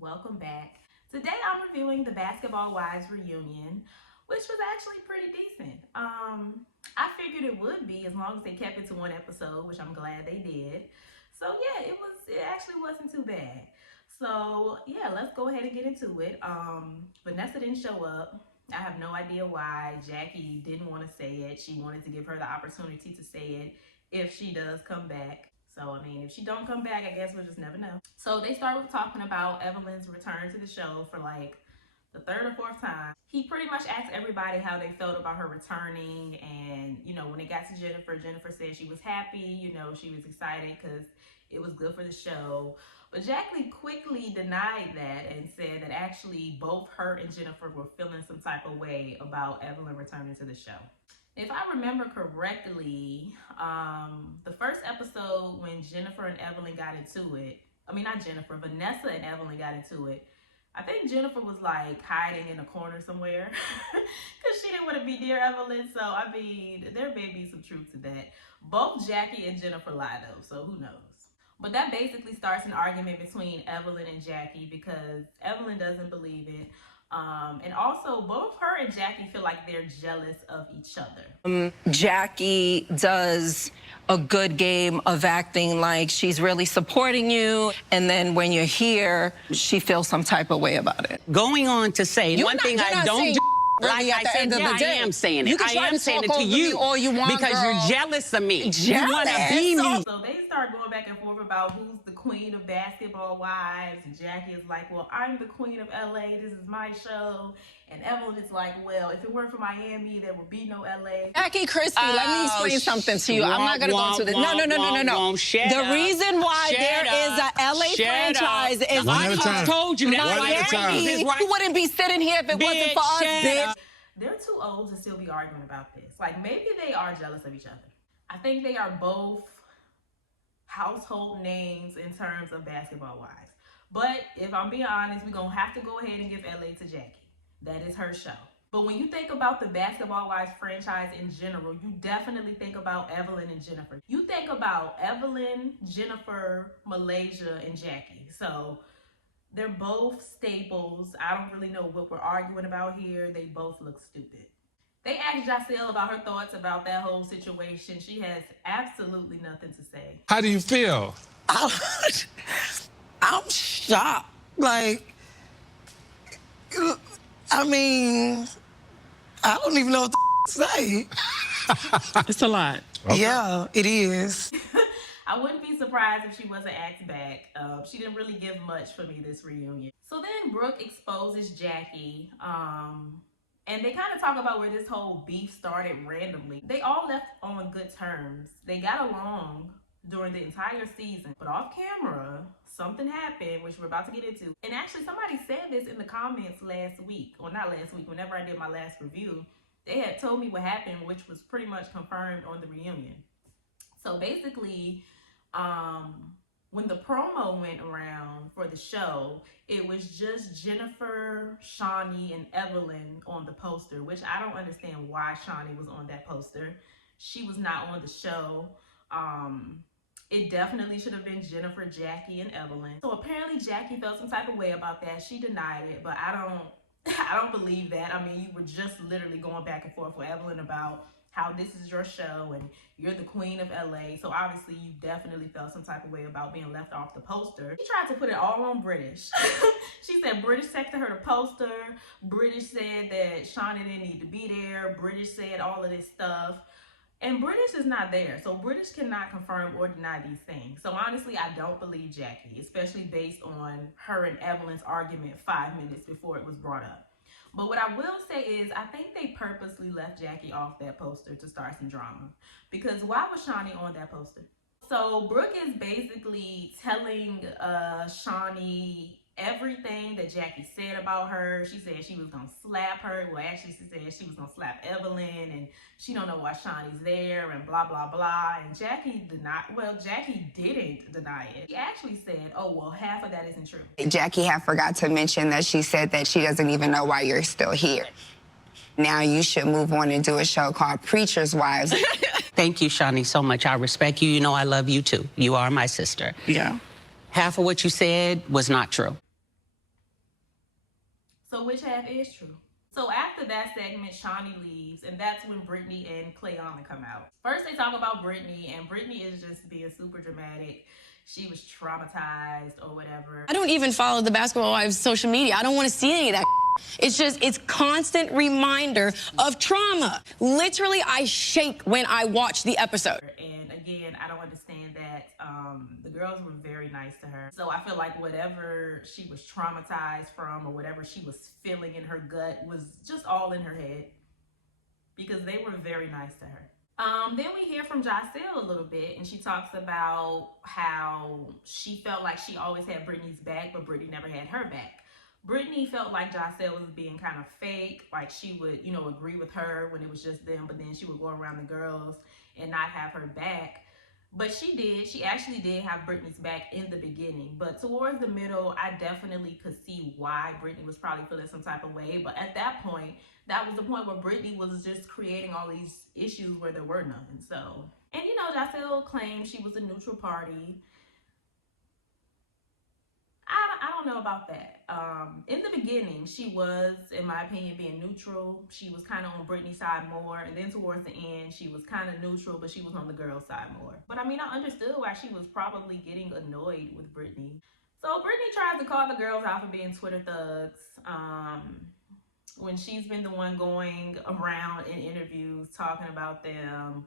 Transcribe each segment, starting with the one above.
Welcome back. Today I'm reviewing the Basketball Wives reunion, which was actually pretty decent. I figured it would be as long as they kept it to one episode, which I'm glad they did. So yeah, it actually wasn't too bad. So yeah, let's go ahead and get into it. Vanessa didn't show up. I have no idea why. Jackie didn't want to say it. She wanted to give her the opportunity to say it if she does come back. So, I mean, if she don't come back, I guess we'll just never know. So they start with talking about Evelyn's return to the show for like the third or fourth time. He pretty much asked everybody how they felt about her returning. And, you know, when it got to Jennifer, Jennifer said she was happy. You know, she was excited because it was good for the show. But Jackie quickly denied that and said that actually both her and Jennifer were feeling some type of way about Evelyn returning to the show. If I remember correctly, the first episode when Jennifer and Evelyn got into it, Vanessa and Evelyn got into it, I think Jennifer was like hiding in a corner somewhere because she didn't want to be near Evelyn. So, I mean, there may be some truth to that. Both Jackie and Jennifer lie though, so who knows? But that basically starts an argument between Evelyn and Jackie because Evelyn doesn't believe it. And also, both her and Jackie feel like they're jealous of each other. Jackie does a good game of acting like she's really supporting you, and then when you're here, she feels some type of way about it. Going on to say, one thing I don't do, like I said, yeah, I am saying it. I am saying it to you all you want, because girl. You're jealous of me. You want to be me. So they start going back and forth about who's the queen of Basketball Wives. And Jackie is like, well, I'm the queen of LA. This is my show. And Evelyn is like, well, if it weren't for Miami, there would be no LA. Jackie Christie, let me explain something to you. I'm not going to go into this. No. The reason why there is a LA franchise is I told you that. Miami. You wouldn't be sitting here if it wasn't for us, bitch. They're too old to still be arguing about this. Like, maybe they are jealous of each other. I think they are both household names in terms of Basketball Wives. But if I'm being honest, we're going to have to go ahead and give LA to Jackie. That is her show. But when you think about the Basketball Wives franchise in general, you definitely think about Evelyn and Jennifer. You think about Evelyn, Jennifer, Malaysia, and Jackie. So they're both staples. I don't really know what we're arguing about here. They both look stupid. They asked Jasel about her thoughts about that whole situation. She has absolutely nothing to say. How do you feel? I'm shocked. Like, I mean, I don't even know what to say. It's a lot. Okay. Yeah, it is. I wouldn't be surprised if she wasn't asked back. She didn't really give much for me this reunion. So then Brooke exposes Jackie, and they kind of talk about where this whole beef started randomly. They all left on good terms. They got along during the entire season, but off camera, something happened, which we're about to get into. And actually, somebody said this in the comments last week, or not last week, whenever I did my last review. They had told me what happened, which was pretty much confirmed on the reunion. So basically, when the promo went around for the show, it was just Jennifer, Shawnee, and Evelyn on the poster, which I don't understand why Shawnee was on that poster. She was not on the show. It definitely should have been Jennifer, Jackie, and Evelyn. So apparently Jackie felt some type of way about that. She denied it, but I don't believe that. I mean, you were just literally going back and forth with Evelyn about how this is your show and you're the queen of LA. So obviously you definitely felt some type of way about being left off the poster. She tried to put it all on British. She said British texted her the poster. British said that Shawnee didn't need to be there. British said all of this stuff. And British is not there. So British cannot confirm or deny these things. So honestly, I don't believe Jackie, especially based on her and Evelyn's argument 5 minutes before it was brought up. But what I will say is I think they purposely left Jackie off that poster to start some drama. Because why was Shawnee on that poster? So Brooke is basically telling Shawnee everything that Jackie said about her. She said she was going to slap her. Well, actually, she said she was going to slap Evelyn, and she don't know why Shawnee's there, and blah, blah, blah. And Jackie didn't deny it. She actually said, oh, well, half of that isn't true. Jackie had forgot to mention that she said that she doesn't even know why you're still here. Now you should move on and do a show called Preacher's Wives. Thank you, Shawnee, so much. I respect you. You know I love you, too. You are my sister. Yeah. Half of what you said was not true. So which half is true? So after that segment, Shawnee leaves, and that's when Brittany and Clayanna come out. First, they talk about Brittany, and Brittany is just being super dramatic. She was traumatized or whatever. I don't even follow the Basketball Wives social media. I don't want to see any of that. It's constant reminder of trauma. Literally, I shake when I watch the episode. And again, I don't understand that. The girls were very nice to her. So I feel like whatever she was traumatized from or whatever she was feeling in her gut was just all in her head, because they were very nice to her. Then we hear from Jasel a little bit, and she talks about how she felt like she always had Brittany's back, but Brittany never had her back. Brittany felt like Jasel was being kind of fake, like she would, agree with her when it was just them, but then she would go around the girls and not have her back. But she did. She actually did have Brittany's back in the beginning. But towards the middle, I definitely could see why Brittany was probably feeling some type of way. But at that point, that was the point where Brittany was just creating all these issues where there were none. So, and Jasel claimed she was a neutral party. I don't know about that. In the beginning, she was, in my opinion, being neutral. She was kind of on Brittany's side more. And then towards the end, she was kind of neutral, but she was on the girl's side more. But I mean, I understood why she was probably getting annoyed with Brittany. So Brittany tries to call the girls out for being Twitter thugs. When she's been the one going around in interviews talking about them.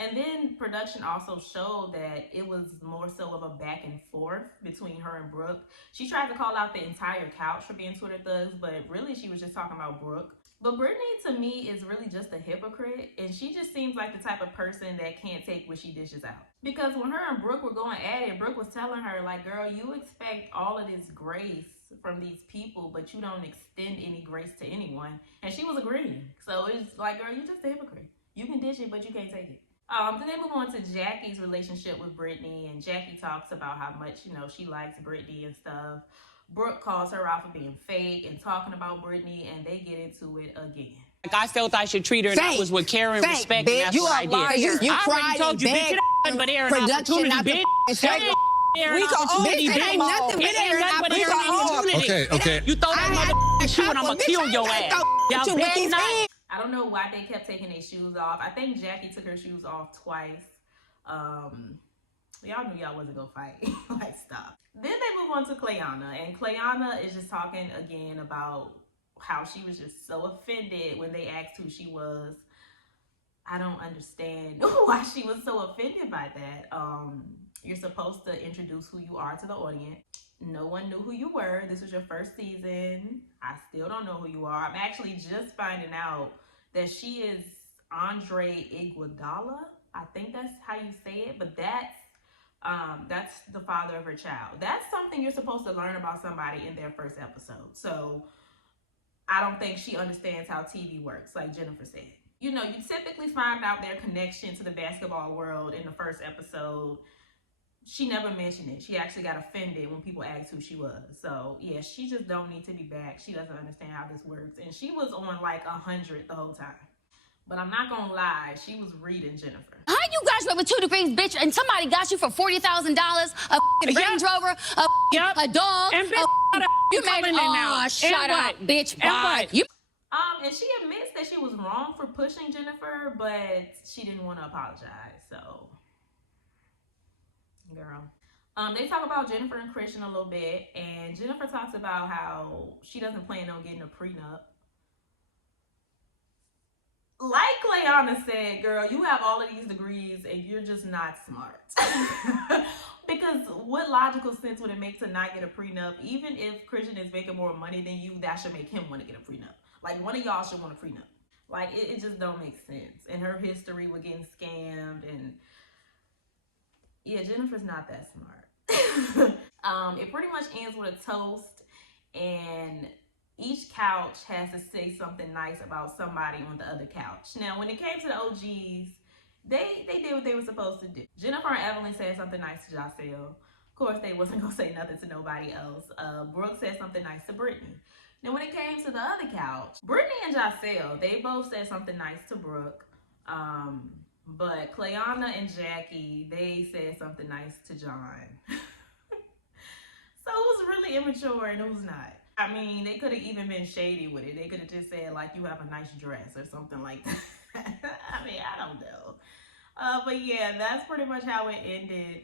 And then production also showed that it was more so of a back and forth between her and Brooke. She tried to call out the entire couch for being Twitter thugs, but really she was just talking about Brooke. But Brittany, to me, is really just a hypocrite, and she just seems like the type of person that can't take what she dishes out. Because when her and Brooke were going at it, Brooke was telling her, like, girl, you expect all of this grace from these people, but you don't extend any grace to anyone. And she was agreeing. So it's like, girl, you're just a hypocrite. You can dish it, but you can't take it. Then they move on to Jackie's relationship with Brittany, and Jackie talks about how much, she likes Brittany and stuff. Brooke calls her out for being fake and talking about Brittany, and they get into it again. Like, I felt I should treat her, and that was with care and respect, bitch. and that's what I did. You I already told you, bitch, it ain't but air and opportunity, bitch. We can opportunity, it ain't nothing it ain't nothing but air and opportunity. Okay. You throw that motherfucking shoe, and I'ma kill your ass. Y'all better not. I don't know why they kept taking their shoes off. I think Jackie took her shoes off twice. Y'all knew y'all wasn't gonna fight. Like, stop. Then they move on to Clayanna, and Clayanna is just talking again about how she was just so offended when they asked who she was. I don't understand why she was so offended by that. You're supposed to introduce who you are to the audience. No one knew who you were. This was your first season. I still don't know who you are. I'm actually just finding out that she is Andre Iguodala. I think that's how you say it, but that's the father of her child. That's something you're supposed to learn about somebody in their first episode. So I don't think she understands how TV works, like Jennifer said. You typically find out their connection to the basketball world in the first episode. She never mentioned it. She actually got offended when people asked who she was. So, yeah, she just don't need to be back. She doesn't understand how this works. And she was on like 100 the whole time. But I'm not going to lie. She was reading Jennifer. How you graduate with 2 degrees, bitch, and somebody got you for $40,000, a Range Rover, a dog, and you made it. Oh, shut up, bitch. Bye. And she admits that she was wrong for pushing Jennifer, but she didn't want to apologize. So, girl. They talk about Jennifer and Christian a little bit, and Jennifer talks about how she doesn't plan on getting a prenup. Like Clayanna said, girl, you have all of these degrees and you're just not smart. Because what logical sense would it make to not get a prenup? Even if Christian is making more money than you, that should make him want to get a prenup. Like, one of y'all should want a prenup. Like, it just don't make sense. And her history with getting scammed, and yeah, Jennifer's not that smart. It pretty much ends with a toast, and each couch has to say something nice about somebody on the other couch. Now, when it came to the OGs, they did what they were supposed to do. Jennifer and Evelyn said something nice to Jasel. Of course, they wasn't going to say nothing to nobody else. Brooke said something nice to Brittany. Now, when it came to the other couch, Brittany and Jasel, they both said something nice to Brooke. But Clayanna and Jackie, they said something nice to John. So it was really immature, and it was not. I mean, they could have even been shady with it. They could have just said, like, you have a nice dress or something like that. I mean, I don't know. But yeah, that's pretty much how it ended.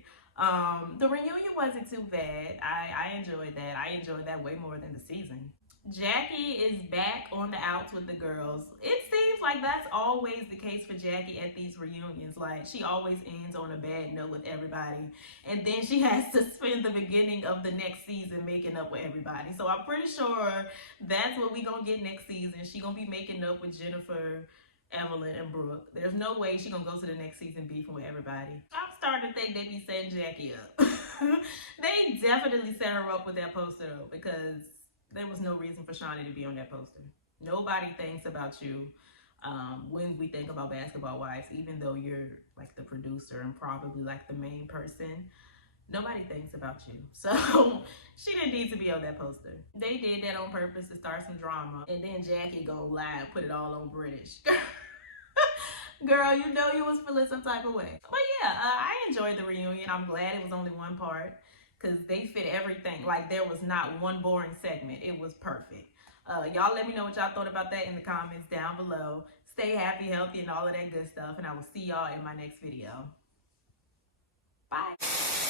The reunion wasn't too bad. I enjoyed that. I enjoyed that way more than the season. Jackie is back on the outs with the girls. It seems like that's always the case for Jackie at these reunions. Like, she always ends on a bad note with everybody. And then she has to spend the beginning of the next season making up with everybody. So I'm pretty sure that's what we gonna get next season. She gonna be making up with Jennifer, Evelyn, and Brooke. There's no way she gonna go to the next season beefing with everybody. I'm starting to think they be setting Jackie up. They definitely set her up with that poster though, because there was no reason for Shaunie to be on that poster. Nobody thinks about you when we think about Basketball Wives, even though you're like the producer and probably like the main person. Nobody thinks about you. So she didn't need to be on that poster. They did that on purpose to start some drama. And then Jackie go live, put it all on British. Girl, you know you was feeling some type of way. But yeah, I enjoyed the reunion. I'm glad it was only one part, because they fit everything. Like, there was not one boring segment. It was perfect. Y'all let me know what y'all thought about that in the comments down below. Stay happy, healthy, and all of that good stuff. And I will see y'all in my next video. Bye.